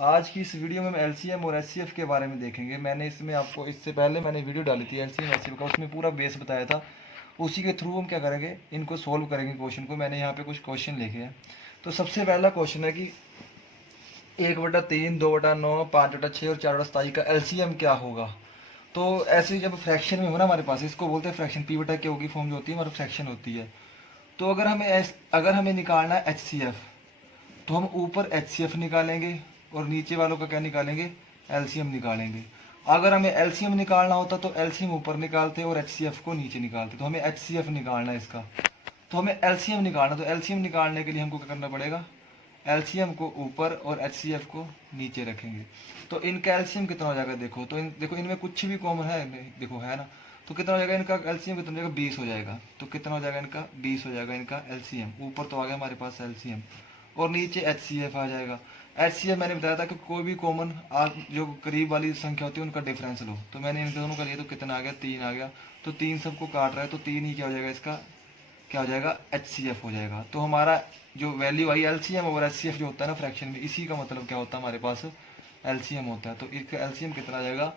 आज की इस वीडियो में हम एलसीएम और एचसीएफ के बारे में देखेंगे। मैंने इसमें आपको इससे पहले मैंने वीडियो डाली थी एलसीएम एचसीएफ का, उसमें पूरा बेस बताया था। उसी के थ्रू हम क्या करेंगे, इनको सोल्व करेंगे क्वेश्चन को। मैंने यहाँ पे कुछ क्वेश्चन लिखे हैं। तो सबसे पहला क्वेश्चन है कि 1/3, 2/9, 5/6 और 4/27 का एलसीएम क्या होगा। तो ऐसे जब फ्रैक्शन में हो ना हमारे पास, इसको बोलते हैं फ्रैक्शन। पी/क्यू की फॉर्म जो होती है हमारी फ्रैक्शन होती है। तो अगर हमें निकालना है एचसीएफ, तो हम ऊपर एचसीएफ निकालेंगे और नीचे वालों का क्या निकालेंगे, एलसीएम निकालेंगे। अगर हमें एलसीएम निकालना होता तो एलसीएम ऊपर निकालते और एचसीएफ को नीचे निकालते। तो हमें एचसीएफ निकालना है इसका, तो हमें एलसीएम निकालना। तो एलसीएम निकालने के लिए हमको क्या करना पड़ेगा, एलसीएम को ऊपर और एचसीएफ को नीचे रखेंगे। तो इनका एलसीएम कितना हो जाएगा, देखो तो देखो इनमें कुछ भी कॉमन है, देखो है ना। तो कितना हो जाएगा इनका एलसीएम, कितना हो जाएगा, 20 हो जाएगा। तो कितना हो जाएगा इनका, 20 हो जाएगा इनका एलसीएम। ऊपर तो आ गया हमारे पास एलसीएम और नीचे एचसीएफ आ जाएगा। एचसीएफ मैंने बताया था कि कोई भी कॉमन जो करीब वाली संख्या होती है उनका डिफरेंस लो। तो मैंने इन दोनों का लिया, तो कितना आ गया, 3 आ गया। तो 3 सबको काट रहा है, तो 3 ही क्या हो जाएगा इसका, क्या हो जाएगा, एचसीएफ हो जाएगा। तो हमारा जो वैल्यू आई एलसीएम और एचसीएफ जो होता है ना फ्रैक्शन में, इसी का मतलब क्या होता है, हमारे पास एलसीएम होता है। तो इसका एलसीएम कितना आ जाएगा,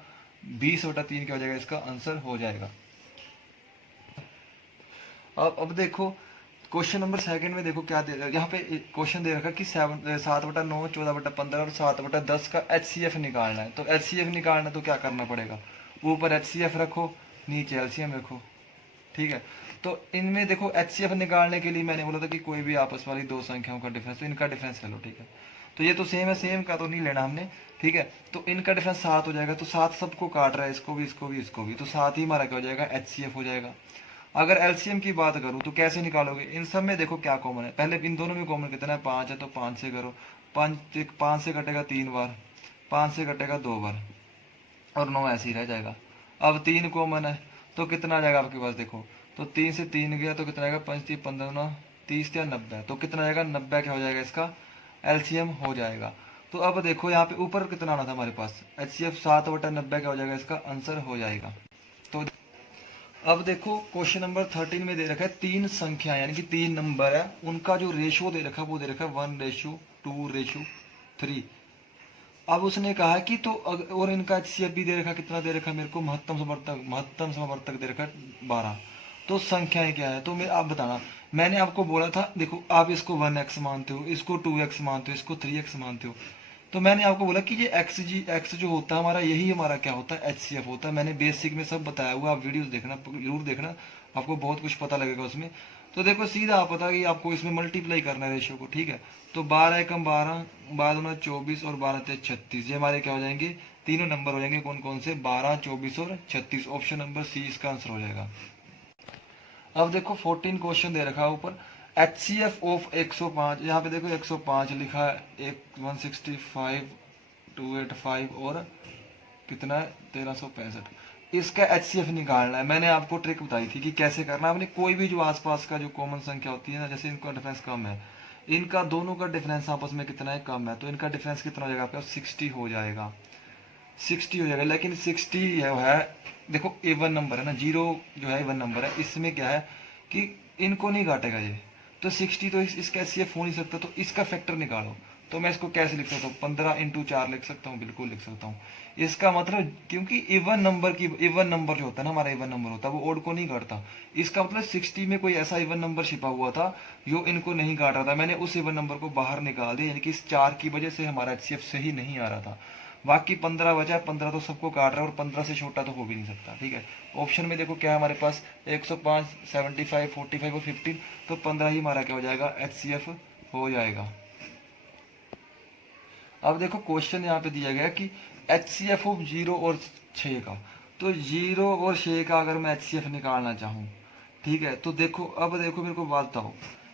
20/3 क्या हो जाएगा, इसका आंसर हो जाएगा। अब देखो क्वेश्चन नंबर सेकंड में देखो क्या दे रहा है। यहाँ पे क्वेश्चन दे रखा है कि 7/9, 14/15 और 7/10 का एचसीएफ निकालना है। तो एचसीएफ निकालना है तो क्या करना पड़ेगा, ऊपर एचसीएफ रखो, नीचे एलसीएम रखो। ठीक है। तो इनमें देखो एचसीएफ निकालने के लिए मैंने बोला था कि कोई भी आपस वाली दो संख्याओं का डिफरेंस, तो इनका डिफरेंस ले लो। ठीक है। तो ये तो सेम है, सेम का तो नहीं लेना हमने। ठीक है। तो इनका डिफरेंस 7 हो जाएगा। तो 7 सबको काट रहा है, इसको भी, इसको भी, इसको भी। तो 7 ही हमारा क्या हो जाएगा, एचसीएफ हो जाएगा। अगर एलसीएम की बात करूं तो कैसे निकालोगे, इन सब में देखो क्या कॉमन है। पहले इन दोनों में कॉमन कितना है, 5 है। तो 5 से करो, 5 से कटेगा 3 बार, 5 से कटेगा 2 बार और 9 ऐसे ही रह जाएगा। अब 3 कॉमन है, तो कितना आ जाएगा आपके पास, देखो तो 3 से 3 गया तो कितना आएगा, 5 3 15 9 30 या 90। तो कितना आएगा, 90 क्या हो जाएगा, इसका एलसीएम हो जाएगा। तो अब देखो यहाँ पे ऊपर कितना आना था हमारे पास, एचसीएफ 7/90 क्या हो जाएगा, इसका आंसर हो जाएगा। तो अब देखो क्वेश्चन नंबर 13 में दे रखा है 3 संख्या यानी कि 3 नंबर है, उनका जो रेशो दे रखा है वो दे रखा है 1:2:3। अब उसने कहा कि तो और इनका एचसीएफ भी दे रखा, कितना दे रखा मेरे को, महत्तम समवर्तक दे रखा 12। तो संख्याएं क्या है, तो मैं आप बताना। मैंने आपको बोला था, देखो आप इसको 1x मानते हो, इसको 2x मानते हो, इसको 3x मानते हो। तो मैंने आपको बोला कि ये एक्स जो होता है हमारा, यही हमारा क्या होता है, एचसीएफ होता है। मैंने बेसिक में सब बताया हुआ, आप वीडियोस देखना, जरूर देखना, आपको बहुत कुछ पता लगेगा उसमें। तो देखो सीधा आप पता कि आपको इसमें मल्टीप्लाई करना है रेशियो को। ठीक है। तो 12 एकम 12, 12 24 और 12 36, ये हमारे क्या हो जाएंगे, तीनों नंबर हो जाएंगे। कौन कौन से, 12, 24 और 36। ऑप्शन नंबर सी इसका आंसर हो जाएगा। अब देखो 14 क्वेश्चन दे रखा है ऊपर, एचसीएफ ऑफ 105। यहाँ पे देखो 105 लिखा है, एक 165, 285 और कितना है, 1365। इसका एचसीएफ निकालना है। मैंने आपको ट्रिक बताई थी कि कैसे करना है। आपने कोई भी जो आसपास का जो कॉमन संख्या होती है ना, जैसे इनका डिफरेंस कम है, इनका दोनों का डिफरेंस आपस में कितना है, कम है। तो इनका डिफरेंस कितना हो जाएगा आपका, 60 हो जाएगा, 60 हो जाएगा। लेकिन 60 है, देखो इवन नंबर है ना, जीरो जो है इवन नंबर है, इसमें क्या है कि इनको नहीं काटेगा ये। तो 60 तो इसका एचसीएफ हो नहीं सकता। तो इसका फैक्टर निकालो। तो मैं इसको कैसे लिख सकता हूँ, 15 × 4 लिख सकता हूँ, बिल्कुल लिख सकता हूँ। इसका मतलब, क्योंकि इवन नंबर जो होता है ना हमारा, इवन नंबर होता है वो ओड को नहीं काटता। इसका मतलब 60 में कोई ऐसा इवन नंबर छिपा हुआ था जो इनको नहीं काट रहा था। मैंने उस इवन नंबर को बाहर निकाल दिया, यानी कि इस 4 की वजह से हमारा एचसीएफ सही नहीं आ रहा था। बाकी 15 बचा है, 15 तो सबको काट रहा है और 15 से छोटा तो हो भी नहीं सकता। ठीक है। ऑप्शन में देखो क्या है हमारे पास, 105, 75, 45 और 15। तो 15 ही हमारा क्या हो जाएगा, एचसीएफ हो जाएगा। अब देखो क्वेश्चन यहाँ पे दिया गया कि एचसीएफ ऑफ 0 और 6 का। तो 0 और 6 का अगर मैं एचसीएफ निकालना चाहूँ, ठीक है, तो देखो अब देखो मेरे को बात बताओ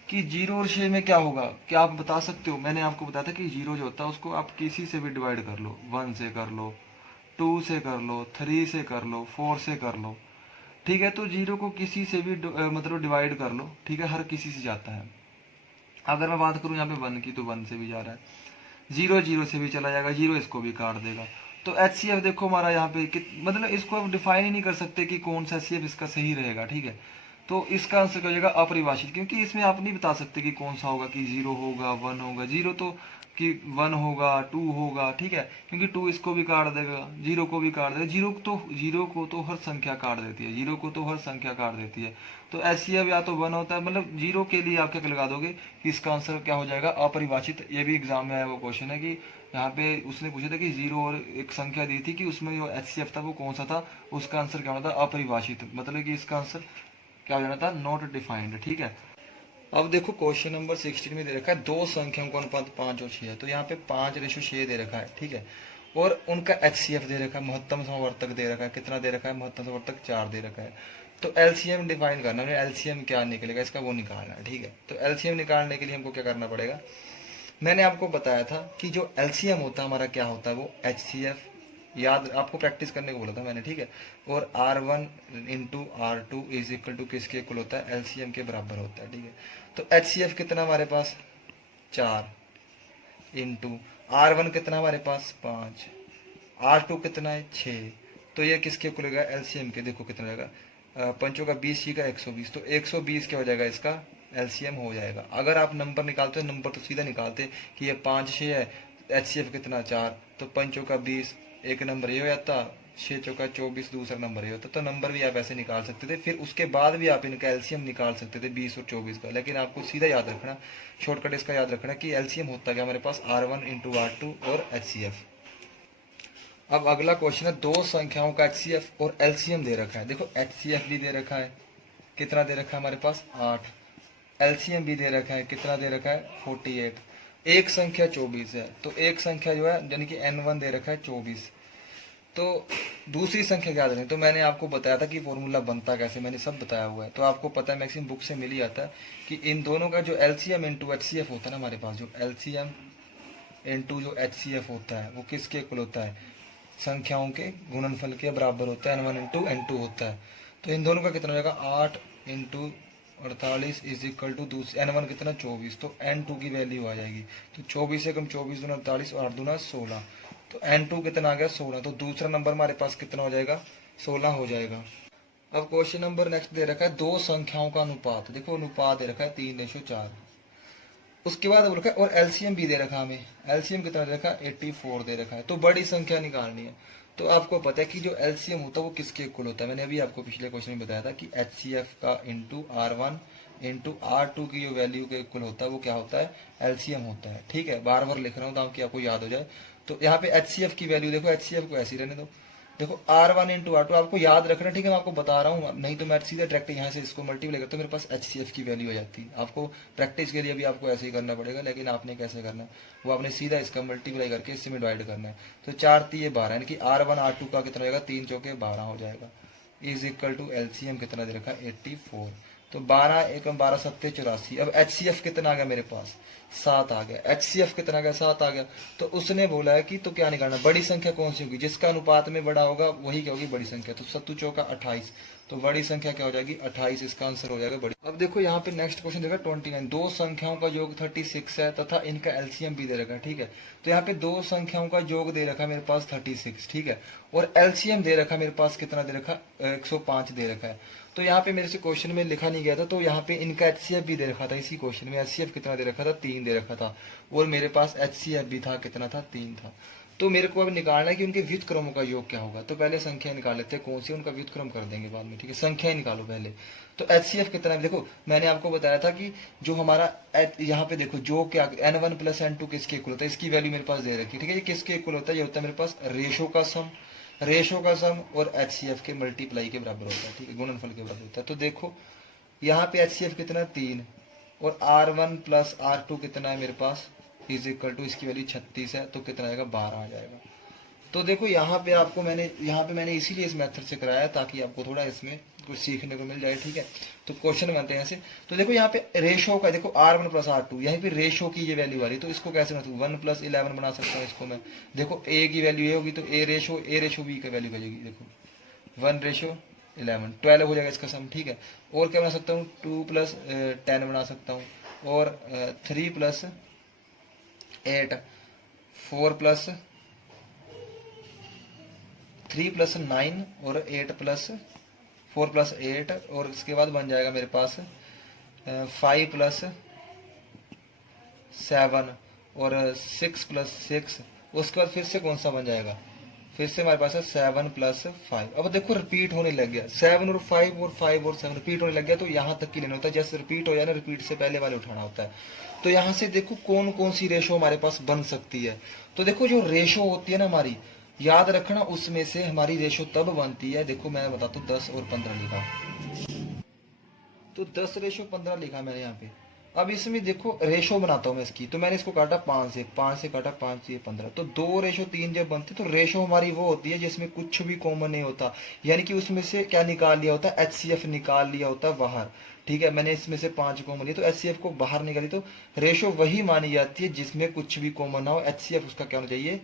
कि 0 और 6 में क्या होगा, क्या आप बता सकते हो। मैंने आपको बताया था कि 0 जो होता है उसको आप किसी से भी डिवाइड कर लो, 1 से कर लो, 2 से कर लो, 3 से कर लो, 4 से कर लो। ठीक है। तो 0 को किसी से भी मतलब डिवाइड कर लो। ठीक है। हर किसी से जाता है। अगर मैं बात करूं यहाँ पे 1 की, तो 1 से भी जा रहा है, 0 0 से भी चला जाएगा, 0 इसको भी काट देगा। तो एचसीएफ देखो हमारा यहाँ पे मतलब इसको आप डिफाइन ही नहीं कर सकते कि कौन सा एचसीएफ इसका सही रहेगा। ठीक है। तो इसका आंसर हो जाएगा अपरिभाषित, क्योंकि इसमें आप नहीं बता सकते कि कौन सा होगा, कि 0 होगा, 1 होगा। 0 तो कि 1 होगा, 2 होगा, ठीक है, क्योंकि 2 इसको भी काट देगा, 0 को भी काट देगा, जीरो को तो हर संख्या काट देती है, 0 को तो हर संख्या काट देती है। तो एचसीएफ या तो 1 होता है, मतलब 0 के लिए आप क्या लगा दोगे कि इसका आंसर क्या हो जाएगा, अपरिभाषित। ये भी एग्जाम में आया वो क्वेश्चन है कि यहाँ पे उसने पूछा था कि 0 और एक संख्या दी थी कि उसमें जो एचसीएफ था वो कौन सा था, उसका आंसर क्या होना था, अपरिभाषित, मतलब कि इसका आंसर क्या हो जाना था, नॉट डिफाइंड, ठीक है। अब देखो क्वेश्चन नंबर 16 में दे रखा है दो संख्याओं का अनुपात 5 और 6 है, तो यहाँ पे 5:6 दे रखा है, ठीक है, और उनका एचसीएफ दे रखा है, महत्तम समवर्तक दे रखा है, कितना दे रखा है, महत्तम समवर्तक 4 दे रखा है। तो एलसीएम डिफाइन करना है, एलसीएम क्या निकलेगा इसका वो निकालना है, ठीक है। तो एलसीएम निकालने के लिए हमको क्या करना पड़ेगा, मैंने आपको बताया था कि जो एलसीएम होता है हमारा क्या होता है, वो एचसीएफ, याद आपको प्रैक्टिस करने को बोला था मैंने, ठीक है। और R1 into R2 is equal to किसके इक्वल होता है, एलसीएम के बराबर होता है, ठीक है। तो एचसीएफ कितना हमारे पास 4 इंटू R1 कितना हमारे पास 5, R2 कितना है 6, तो ये किसके इक्वल होगा, एलसीएम के। देखो कितना रहेगा, पंचों का 20 का 120, तो 120 क्या हो जाएगा इसका एलसीएम हो जाएगा। अगर आप नंबर निकालते हो, नंबर तो सीधा निकालते कि ये 5 6 है, एचसीएफ कितना 4, तो पंचों का 20, एक नंबर ये हो जाता, 6 4 24 दूसरा नंबर ये होता, तो नंबर भी आप ऐसे निकाल सकते थे, फिर उसके बाद भी आप इनका एलसीएम निकाल सकते थे 20 और 24 का। लेकिन आपको सीधा याद रखना, शॉर्टकट इसका याद रखना कि एलसीएम होता क्या हमारे पास R1 इंटू R2 और एचसीएफ। अब अगला क्वेश्चन है, दो संख्याओं का एचसीएफ और एलसीएम दे रखा है। देखो एचसीएफ भी दे रखा है, कितना दे रखा है हमारे पास 8, एलसीएम भी दे रखा है, कितना दे रखा है 48, एक संख्या 24 है, तो एक संख्या जो है यानी कि n1 दे रखा है 24, तो दूसरी संख्या क्या देनी। तो मैंने आपको बताया था कि फॉर्मूला बनता कैसे, मैंने सब बताया हुआ है, तो आपको पता है मैक्सिमम बुक से मिल ही आता है कि इन दोनों का जो एलसीएम इंटू एचसीएफ होता है ना हमारे पास, जो एलसीएम इंटू जो एचसीएफ होता है वो किसके इक्वल होता है, संख्याओं के गुणनफल के बराबर होता है, n1 इंटू n2 होता है। तो इन दोनों का कितना हो जाएगा 8 into 48 is equal to n1 कितना 24, तो n2 की वैल्यू आ जाएगी, तो 24 से कम 24 दूना 48 और 8 दूना 16, तो n2 कितना आ गया 16, तो दूसरा नंबर हमारे पास कितना हो जाएगा 16 हो जाएगा। अब क्वेश्चन नंबर नेक्स्ट दे रखा है दो संख्याओं का अनुपात, देखो अनुपात दे रखा है 3:4, उसके बाद बोल रखा है और एलसीएम भी दे रखा है हमें, एलसीएम कितना दे रखा है 84 दे रखा है, तो बड़ी संख्या निकालनी है। तो आपको पता है कि जो एलसीएम होता है वो किसके इक्वल होता है, मैंने अभी आपको पिछले क्वेश्चन में बताया था कि एचसीएफ का इंटू R1 इंटू R2 की जो वैल्यू के इक्वल होता है वो क्या होता है, एलसीएम होता है, ठीक है। बार बार लिख रहा हूँ ताकि आपको याद हो जाए। तो यहाँ पे एचसीएफ की वैल्यू देखो, एचसीएफ को ऐसे ही रहने दो, देखो R1 इंटू R2 आपको याद रखना, ठीक है, मैं आपको बता रहा हूँ, नहीं तो मैं सीधा डायरेक्ट यहाँ से इसको मल्टीप्लाई करता हूँ, मेरे पास एचसीएफ की वैल्यू हो जाती है। आपको प्रैक्टिस के लिए भी आपको ऐसे ही करना पड़ेगा, लेकिन आपने कैसे करना है वो आपने सीधा इसका मल्टीप्लाई करके इससे में डिवाइड करना है। तो 4 3 12 यानी कि R1 R2 का कितना हो जाएगा 3 चौके 12 हो जाएगा, इज इक्वल टू एलसीएम कितना दे रखा है 84, तो 12 एकम 12 7 84। अब एचसीएफ कितना आ गया मेरे पास 7 आ गया, एचसीएफ कितना आ गया 7 आ गया। तो उसने बोला है कि तो क्या निकालना, बड़ी संख्या कौन सी होगी, जिसका अनुपात में बड़ा होगा वही क्या होगी बड़ी संख्या, तो 7 चौका 28, तो बड़ी संख्या क्या हो जाएगी 28, इसका आंसर हो जाएगा बड़ी। अब देखो यहाँ पे नेक्स्ट क्वेश्चन देखा 29, दो संख्याओं का योग 36 है तथा इनका एलसीएम भी दे रखा है, ठीक है। तो यहाँ पे दो संख्याओं का योग दे रखा है मेरे पास 36, ठीक है, और एलसीएम दे रखा है मेरे पास कितना दे रखा 105 दे रखा है। तो यहाँ पे मेरे से क्वेश्चन में लिखा नहीं गया था, तो यहाँ पे इनका एचसीएफ भी दे रखा था, इसी क्वेश्चन में एचसीएफ कितना दे रखा था 3 दे रखा था, और मेरे पास एचसीएफ भी था कितना था 3 था। तो मेरे को अब निकालना है कि उनके व्युत्क्रमों का योग क्या होगा। तो पहले संख्या निकाल लेते हैं कौन सी, उनका व्युत्क्रम कर देंगे बाद में, ठीक है, संख्या निकालो पहले। तो एचसीएफ कितना है, देखो मैंने आपको बताया था कि जो हमारा यहाँ पे देखो जो क्या n1 प्लस n2 किसके इक्वल होता है, इसकी वैल्यू मेरे पास दे रखी है, ठीक है, ये किसके इक्वल होता है, ये होता है मेरे पास रेशो का सम, रेशो का सम और एचसीएफ के मल्टीप्लाई के बराबर होता है, ठीक है, गुणनफल के बराबर होता है। तो देखो यहाँ पे एचसीएफ कितना 3 और R1 प्लस R2 कितना है मेरे पास इज इक्वल टू, इसकी वैल्यू 36 है, तो कितना आएगा 12 आ जाएगा। तो देखो यहाँ पे आपको मैंने इसीलिए इस मेथड से कराया ताकि आपको थोड़ा इसमें कुछ सीखने को मिल जाए, ठीक है। तो क्वेश्चन बनते हैं ऐसे, तो देखो यहाँ पे रेशो का देखो R1 प्लस R2, यहीं पे रेशो की ये वैल्यू आ रही है, तो इसको कैसे बना 1 प्लस 11 बना सकता हूँ इसको मैं। देखो ए की वैल्यू ये होगी तो ए रेशो बी की वैल्यू बनेगी, देखो 1:11 12 हो जाएगा इसका सम, ठीक है। और क्या बना सकता हूँ 2 प्लस 10 बना सकता हूँ, और 3 प्लस 8, 4 प्लस 3 प्लस 9 और 8 प्लस 4 प्लस 8, और इसके बाद बन जाएगा मेरे पास 5 प्लस 7 और 6 + 6, उसके बाद फिर से कौन सा बन जाएगा, फिर से हमारे पास है 7 + 5। अब देखो रिपीट होने लग गया, 7 और 5 और 5 और 7 रिपीट होने लग गया, तो यहाँ तक की लेना होता है। जैसे रिपीट हो जाए ना, रिपीट से पहले वाले उठाना होता है। तो यहाँ से देखो कौन कौन सी रेशो हमारे पास बन सकती है। तो देखो जो रेशो होती है ना हमारी, याद रखना, उसमें से हमारी रेशो तब बनती है, देखो मैं बताता हूँ, 10 और 15 लिखा, तो 10:15 लिखा मैंने यहाँ पे। अब इसमें देखो रेशो बनाता हूँ मैं इसकी, तो मैंने इसको काटा 5 से काटा 5 से 15, तो 2:3 जब बनते तो रेशो हमारी वो होती है जिसमें कुछ भी कॉमन नहीं होता, यानी कि उसमें से क्या निकाल लिया होता है, HCF निकाल लिया होता है बाहर। ठीक है, मैंने इसमें से 5 कॉमन लिया, तो HCF को बाहर निकाली, तो रेशो वही मानी जाती है जिसमें कुछ भी कॉमन ना हो। HCF उसका क्या होना चाहिए,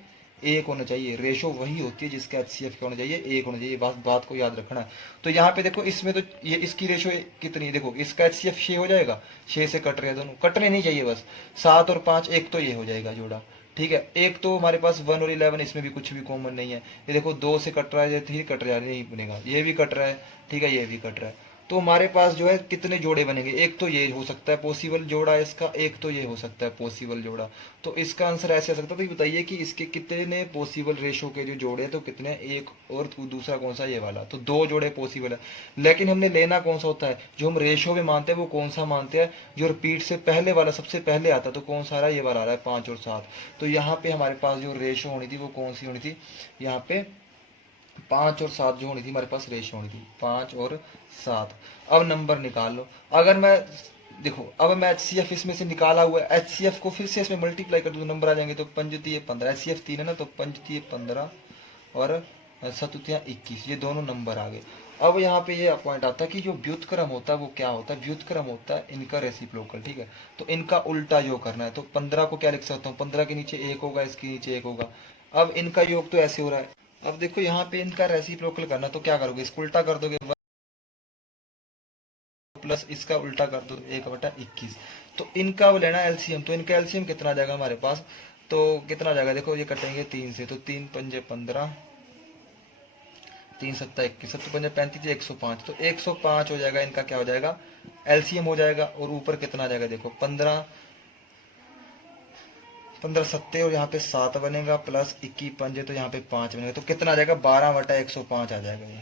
1 होना चाहिए। रेशो वही होती है जिसका HCF क्या होना चाहिए, 1 होना चाहिए। बात को याद रखना है। तो यहाँ पे देखो इसमें तो ये इसकी रेशो कितनी, देखो इसका HCF 6 हो जाएगा, 6 से कट रहे हैं दोनों, कटने नहीं चाहिए बस, 7 और 5, एक तो ये हो जाएगा जोड़ा। ठीक है, एक तो हमारे पास 1 और 11, इसमें भी कुछ भी कॉमन नहीं है। ये देखो 2 से कट रहा है, 3 कट रहा है, नहीं बनेगा, ये भी कट रहा है। ठीक है, ये भी कट रहा है। तो हमारे पास जो है कितने जोड़े बनेंगे, एक तो ये हो सकता है पॉसिबल जोड़ा इसका, एक तो ये हो सकता है पॉसिबल जोड़ा। तो इसका आंसर ऐसे आ सकता है। तो ये बताइए कि इसके कितने पॉसिबल रेशो के जो जोड़े हैं, तो कितने, एक और दूसरा कौन सा, ये वाला, तो 2 जोड़े पॉसिबल है। लेकिन हमने लेना कौन सा होता है, जो हम रेशो में मानते हैं वो कौन सा मानते हैं, जो रिपीट से पहले वाला सबसे पहले आता है, तो कौन सा आ रहा है, ये वाला आ रहा है 5 और 7। तो यहाँ पे हमारे पास जो रेशो होनी थी वो कौन सी होनी थी, यहाँ पे 5 और 7 जो होनी थी हमारे पास रेशो होनी थी, 5 और 7। अब नंबर निकाल लो। अगर मैं देखो, अब मैं HCF इसमें से निकाला हुआ है, HCF को फिर से इसमें मल्टीप्लाई कर दूं तो नंबर आ जाएंगे। तो 5 × 15, HCF 3 है ना, तो 5 × 15 और 7 × 21, ये दोनों नंबर आ गए। अब यहाँ पे ये पॉइंट आता है कि जो व्युत्क्रम होता है वो क्या होता है, व्युत्क्रम होता है इनका रेसिप्रोकल। ठीक है, तो इनका उल्टा योग करना है। तो 15 को क्या लिख सकता हूँ, 15 के नीचे 1 होगा, इसके नीचे 1 होगा। अब इनका योग तो ऐसे हो रहा है, अब देखो यहाँ पे इनका रेसिप्रोकल करना, तो क्या करोगे, इसको उल्टा कर दोगे, प्लस इसका उल्टा कर दो, 1/21। तो इनका वो लेना एलसीएम, तो इनका एलसीएम कितना आ जाएगा हमारे पास, तो कितना आ जाएगा, देखो ये कटेंगे 3 से, तो 3 × 5 = 15, 3 × 7 = 21, 7 × 5 = 35, 105। तो 105 हो जाएगा, इनका क्या हो जाएगा, एलसीएम हो जाएगा। और ऊपर कितना आ जाएगा, देखो 15 7 और यहाँ पे 7 बनेगा, प्लस 21 पंजे, तो यहाँ पे 5 बनेगा, तो कितना आ जाएगा, 12/105 आ जाएगा ये।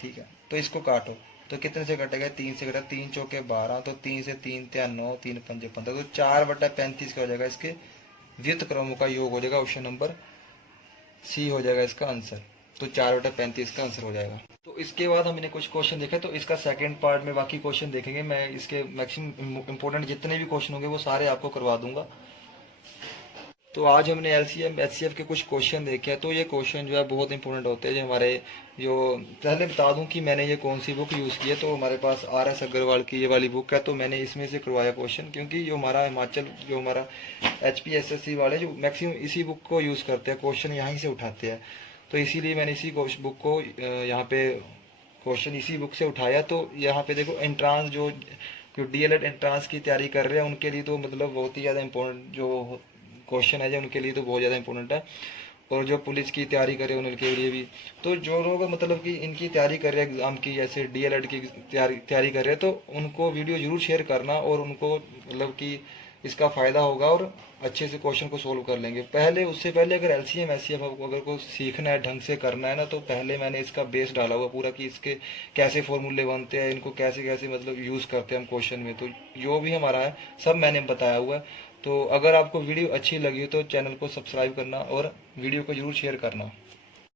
ठीक है, तो इसको काटो, तो कितने से कटेगा, 3 से कटा, 3 × 4 = 12, तो 3 से 3 × 9, 3 × 5 = 15, तो 4/35 क्या हो जाएगा, इसके व्युत्क्रमों का योग हो जाएगा। ऑप्शन नंबर सी हो जाएगा इसका आंसर। तो 4/35 का आंसर हो जाएगा। तो इसके बाद हमने कुछ क्वेश्चन देखे, तो इसका सेकंड पार्ट में बाकी क्वेश्चन देखेंगे। मैं इसके मैक्सिमम इंपॉर्टेंट जितने भी क्वेश्चन होंगे वो सारे आपको करवा दूंगा। तो आज हमने एलसीएम एचसीएफ के कुछ क्वेश्चन देखे हैं। तो ये क्वेश्चन जो है बहुत इंपॉर्टेंट होते हैं, जो हमारे जो, पहले बता दूं कि मैंने ये कौन सी बुक यूज़ की है। तो हमारे पास RS अग्रवाल की ये वाली बुक है, तो मैंने इसमें से करवाया क्वेश्चन, क्योंकि जो हमारा हिमाचल, जो हमारा HPSSC वाले जो मैक्सिमम इसी बुक को यूज़ करते हैं, क्वेश्चन यहीं से उठाते हैं। तो इसीलिए मैंने इसी बुक को यहाँ पे क्वेश्चन इसी बुक से उठाया। तो यहाँ पे देखो एंट्रांस जो DLED एंट्रांस की तैयारी कर रहे हैं उनके लिए तो मतलब बहुत ही ज़्यादा इंपॉर्टेंट जो क्वेश्चन है, जो उनके लिए तो बहुत ज़्यादा इंपॉर्टेंट है। और जो पुलिस की तैयारी कर रहे हैं उनके लिए भी, तो जो लोग मतलब कि इनकी तैयारी कर रहे हैं एग्ज़ाम की, जैसे DLED की तैयारी कर रहे हैं, तो उनको वीडियो ज़रूर शेयर करना, और उनको मतलब कि इसका फ़ायदा होगा और अच्छे से क्वेश्चन को सोल्व कर लेंगे। पहले उससे पहले अगर LCM SCF अगर को सीखना है, ढंग से करना है ना, तो पहले मैंने इसका बेस डाला हुआ पूरा कि इसके कैसे फॉर्मूले बनते हैं, इनको कैसे कैसे मतलब यूज़ करते हैं हम क्वेश्चन में। तो जो भी हमारा है सब मैंने बताया हुआ है। तो अगर आपको वीडियो अच्छी लगी हो तो चैनल को सब्सक्राइब करना और वीडियो को ज़रूर शेयर करना।